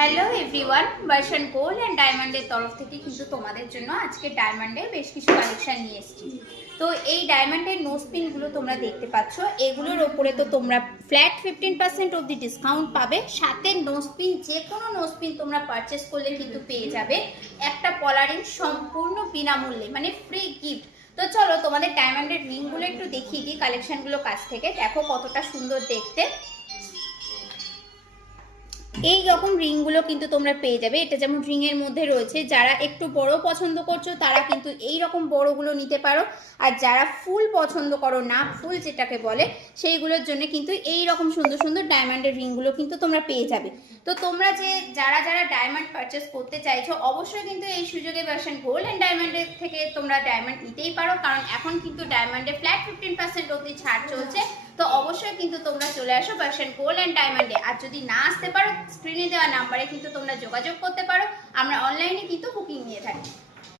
Hello everyone, version gold and ডায়মন্ডের তরফ থেকে কিন্তু তোমাদের জন্য আজকে ডায়মন্ডের বেশ কিছু কালেকশন নিয়ে এসেছি। তো এই ডায়মন্ডের নোজ পিনগুলো তোমরা দেখতে পাচ্ছ, এগুলোর ওপরে তো তোমরা ফ্ল্যাট 15% অবধি ডিসকাউন্ট পাবে। সাথে নোজ পিন, যে কোনো নোজ পিন তোমরা পারচেস করলে কিন্তু পেয়ে যাবে একটা পলারিং সম্পূর্ণ বিনামূল্যে, মানে ফ্রি গিফট। তো চলো তোমাদের ডায়মন্ডের রিংগুলো একটু দেখিয়ে দিই কালেকশনগুলো কাছ থেকে, দেখো কতটা সুন্দর দেখতে। এই রকম রিংগুলো কিন্তু তোমরা পেয়ে যাবে। এটা যেমন রিংয়ের মধ্যে রয়েছে, যারা একটু বড় পছন্দ করছো তারা কিন্তু এই রকম বড়গুলো নিতে পারো, আর যারা ফুল পছন্দ করো, না ফুল যেটাকে বলে, সেইগুলোর জন্য কিন্তু এই রকম সুন্দর সুন্দর ডায়মন্ডের রিংগুলো কিন্তু তোমরা পেয়ে যাবে। তো তোমরা যারা ডায়মন্ড পারচেস করতে চাইছো, অবশ্যই কিন্তু এই সুযোগে ভার্সন গোল্ড অ্যান্ড ডায়মন্ডের থেকে তোমরা ডায়মন্ড নিতেই পারো, কারণ এখন কিন্তু ডায়মন্ডে ফ্ল্যাট 15% অবধি ছাড় চলছে। তো অবশ্যই কিন্তু তোমরা চলে আসো ভার্সন গোল্ড অ্যান্ড ডায়মন্ডে। আর যদি না আসতে পারো, স্ক্রিনে দেওয়া নাম্বারে কিন্তু তোমরা যোগাযোগ করতে পারো, আমরা অনলাইনে কিন্তু বুকিং নিয়ে থাকি।